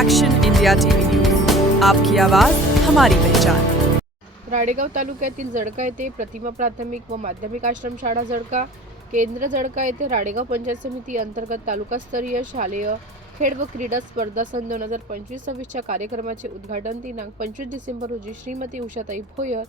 Action India TV news, आपकी आवाज हमारी पहचान। राळेगाव तालुक्यातील जळका येथे प्रतिमा प्राथमिक व माध्यमिक आश्रमशाळा जळका केंद्र जळका येथे राळेगाव पंचायत समिती अंतर्गत तालुकास्तरीय शालेय खेळ व क्रीडा स्पर्धा सन 2025-26च्या कार्यक्रमाचे उद्घाटन दिनांक 25 डिसेंबर रोजी श्रीमती उषाताई भोयर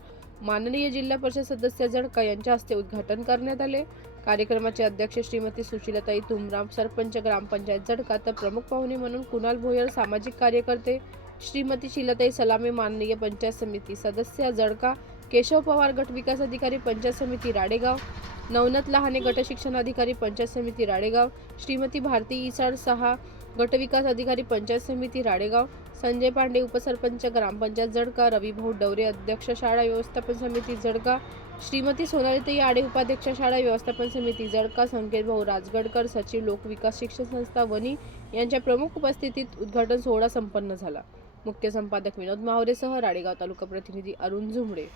माननीय जिल्हा परिषद सदस्य जळका यांच्या हस्ते उद्घाटन करण्यात आले। कार्यक्रमाचे अध्यक्ष श्रीमती सुशीलाताई तुमराम सरपंच ग्रामपंचायत जळका तर प्रमुख पाहुणे म्हणून कुणाल भोयर सामाजिक कार्यकर्ते श्रीमती शीलाताई सलामे माननीय पंचायत समिती सदस्य जळका केशव पवार गट विकास अधिकारी पंचायत समिती राळेगाव नवनाथ लहाने गट शिक्षण अधिकारी पंचायत समिती राळेगाव श्रीमती भारती इसाड सहा गट विकास अधिकारी पंचायत समिती राळेगाव संजय पांडे उपसरपंच ग्रामपंचायत जळका रविभाऊ डवरे अध्यक्ष शाळा व्यवस्थापन समिती जळका श्रीमती सोनालीताई आडे उपाध्यक्ष शाळा व्यवस्थापन समिती जळका संकेत भाऊ राजगडकर सचिव लोक विकास शिक्षण संस्था वनी यांच्या प्रमुख उपस्थितीत उद्घाटन सोहळा संपन्न झाला। मुख्य संपादक विनोद मावरेसह राळेगाव तालुका प्रतिनिधी अरुण झुमडे।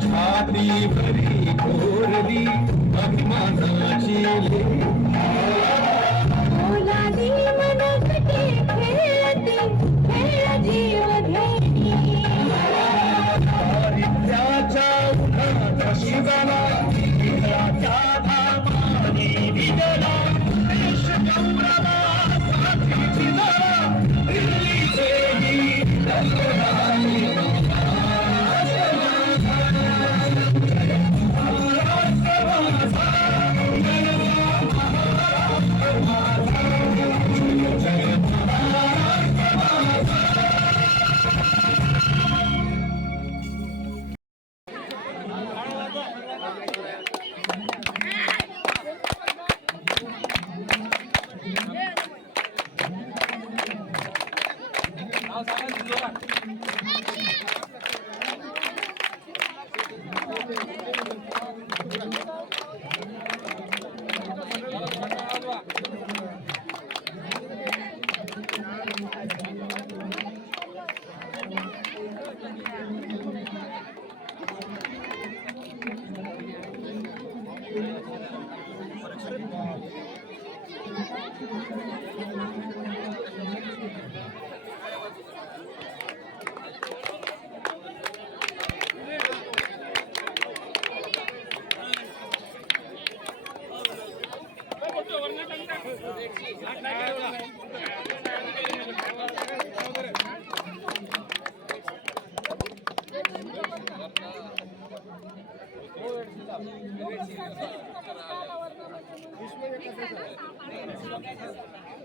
छाती भरी कोरली अभिमानाची ओलादी मनसते खेळते खेळ जीव घेणी हरित्याच्या उन्हात शिवला इंद्राच्या धामाने विजला देश गौरवा साथीची जरा दिल्लीचे ही दलदलाची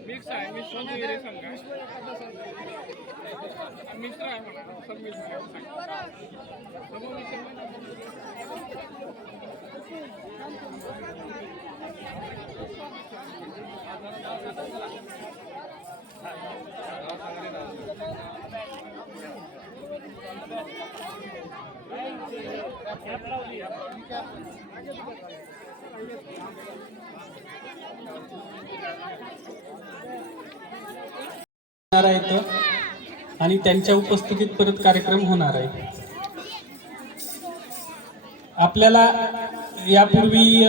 मिक्स आहे मी सोनू वगैरे सांगा मित्र आहे म्हणा सब मिक्स आणि त्यांच्या उपस्थितीत परत कार्यक्रम होणार आहे। आपल्याला यापूर्वी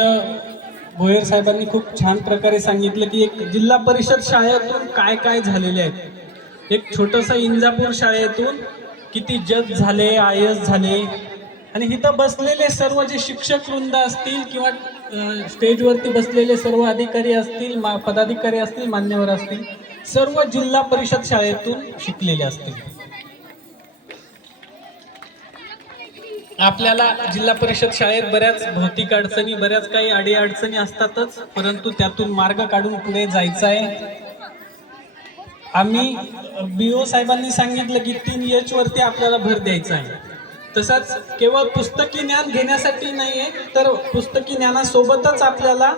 भोयर साहेबांनी खूप छान प्रकारे सांगितलं की एक जिल्हा परिषद शाळेतून काय काय झालेले आहेत। एक छोटंसं इंजापूर शाळेतून किती जज झाले, IAS झाले आणि इथं बसलेले सर्व जे शिक्षक वृंद असतील किंवा स्टेजवरती बसलेले सर्व अधिकारी असतील, पदाधिकारी असतील, मान्यवर असतील, सर्व जिल्हा परिषद शाळेतून शिकलेले असतील। आपल्याला जिल्हा परिषद शाळेत बऱ्याच भौतिक अडचणी, बऱ्याच काही अडीअडचणी असतातच, परंतु त्यातून मार्ग काढून पुढे जायचं आहे। आम्ही BO साहेबांनी सांगितलं की 3H वरती आपल्याला भर द्यायचा आहे। तसंच केवळ पुस्तकी ज्ञान घेण्यासाठी नाही आहे, तर पुस्तकी ज्ञानासोबतच आपल्याला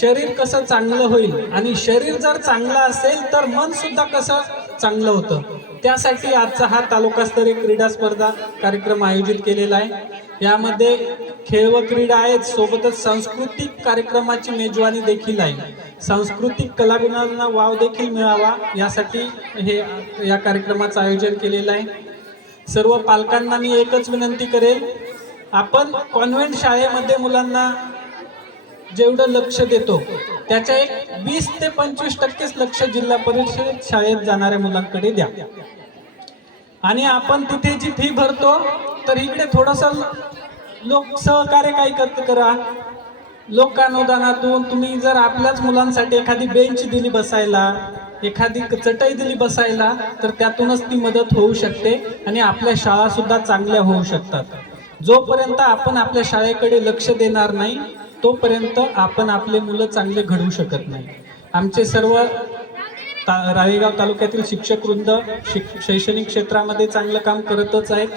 शरीर कसं चांगलं होईल आणि शरीर जर चांगलं असेल तर मन सुद्धा कसं चांगलं होतं, त्यासाठी आजचा हा तालुकास्तरीय क्रीडा स्पर्धा कार्यक्रम आयोजित केलेला आहे. यामध्ये खेळ व क्रीडा आहेत, सोबतच सांस्कृतिक कार्यक्रमाची मेजवानी देखील आहे. सांस्कृतिक कलागुणांना वाव देखील मिळावा यासाठी हे या कार्यक्रमाचं आयोजन केलेलं आहे. सर्व पालकांना मी एकच विनंती करेल, आपण कॉन्व्हेंट शाळेमध्ये मुलांना जेवढं लक्ष देतो त्याच्या एक 20 ते 25% लक्ष जिल्हा परिषद शाळेत जाणाऱ्या मुलांकडे द्या. आणि आपण तिथे जी फी भरतो तर इकडे थोडंसं लोक सहकार्य काही करा. लोक अनुदानातून तुम्ही जर आपल्याच मुलांसाठी एखादी बेंच दिली बसायला, एखादी चटई दिली बसायला, तर त्यातूनच ती मदत होऊ शकते आणि आपल्या शाळा सुद्धा चांगल्या होऊ शकतात. जोपर्यंत आपण आपल्या शाळेकडे लक्ष देणार नाही तोपर्यंत आपण आपले मुलं चांगले घडवू शकत नाही. आमचे सर्व राळेगाव तालुक्यातील शिक्षक वृंद शैक्षणिक क्षेत्रामध्ये चांगलं काम करतच आहेत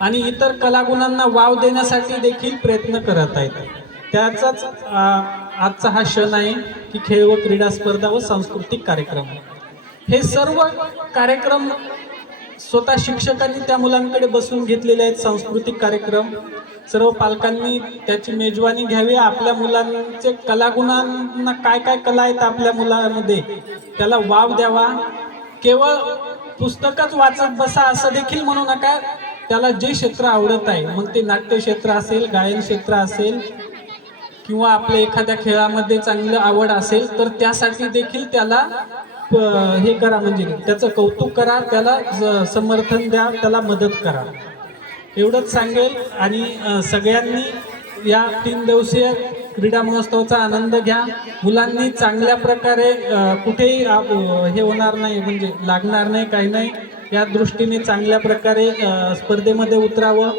आणि इतर कलागुणांना वाव देण्यासाठी देखील प्रयत्न करत आहेत. त्याचाच आजचा हा क्षण आहे की खेळ व क्रीडा स्पर्धा व सांस्कृतिक कार्यक्रम. हे सर्व कार्यक्रम स्वतः शिक्षकांनी त्या मुलांकडे बसून घेतलेले आहेत. सांस्कृतिक कार्यक्रम सर्व पालकांनी त्याची मेजवानी घ्यावी. आपल्या मुलांचे कलागुणांना काय काय कला आहेत आपल्या मुलांमध्ये त्याला वाव द्यावा. केवळ पुस्तकच वाचत बसा असं देखील म्हणू नका. त्याला जे क्षेत्र आवडत आहे, मग ते नाट्य क्षेत्र असेल, गायन क्षेत्र असेल किंवा आपल्या एखाद्या खेळामध्ये चांगलं आवड असेल तर त्यासाठी देखील त्याला हे करा, म्हणजे त्याचं कौतुक करा, त्याला समर्थन द्या, त्याला मदत करा. एवढंच सांगेल. आणि सगळ्यांनी या 3 दिवसीय क्रीडा महोत्सवाचा आनंद घ्या. मुलांनी चांगल्या प्रकारे कुठेही हे होणार नाही, म्हणजे लागणार नाही, काही नाही, या दृष्टीने चांगल्या प्रकारे स्पर्धेमध्ये उतरावं,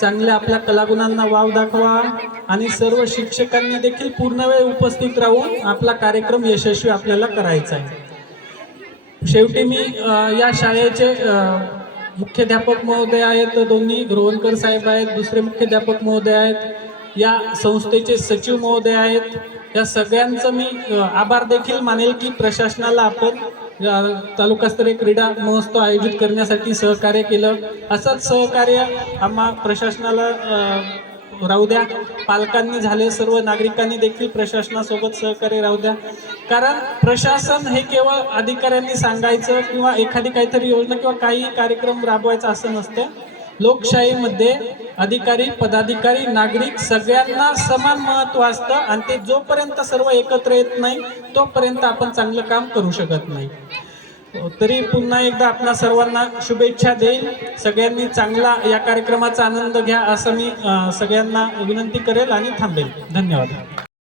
चांगल्या आपल्या कलागुणांना वाव दाखवा आणि सर्व शिक्षकांनी देखील पूर्ण वेळ उपस्थित राहून आपला कार्यक्रम यशस्वी आपल्याला करायचा आहे. शेवटी मी या शाळेचे मुख्याध्यापक महोदय आहेत, दोन्ही रोहनकर साहेब आहेत, दुसरे मुख्याध्यापक महोदय आहेत, या संस्थेचे सचिव महोदय आहेत, या सगळ्यांचं मी आभार देखील मानेल की प्रशासनाला आपण तालुकास्तरीय क्रीडा महोत्सव आयोजित करण्यासाठी सहकार्य केलं. असंच सहकार्य आम्हा प्रशासनाला राहू द्या. पालकांनी झाले, सर्व नागरिकांनी देखील प्रशासनासोबत सहकार्य राहू द्या. कारण प्रशासन हे केवळ अधिकाऱ्यांनी सांगायचं किंवा एखादी काहीतरी योजना किंवा काही कार्यक्रम राबवायचा असं नसतं. लोकशाहीमध्ये अधिकारी, पदाधिकारी, नागरिक सगळ्यांना समान महत्त्व असतं आणि ते जोपर्यंत सर्व एकत्र येत नाही तोपर्यंत आपण चांगलं काम करू शकत नाही. तरी पुन्हा एकदा आपल्या सर्वांना शुभेच्छा देईल. सगळ्यांनी चांगला या कार्यक्रमाचा आनंद घ्या असं मी सगळ्यांना विनंती करेल आणि थांबेल. धन्यवाद.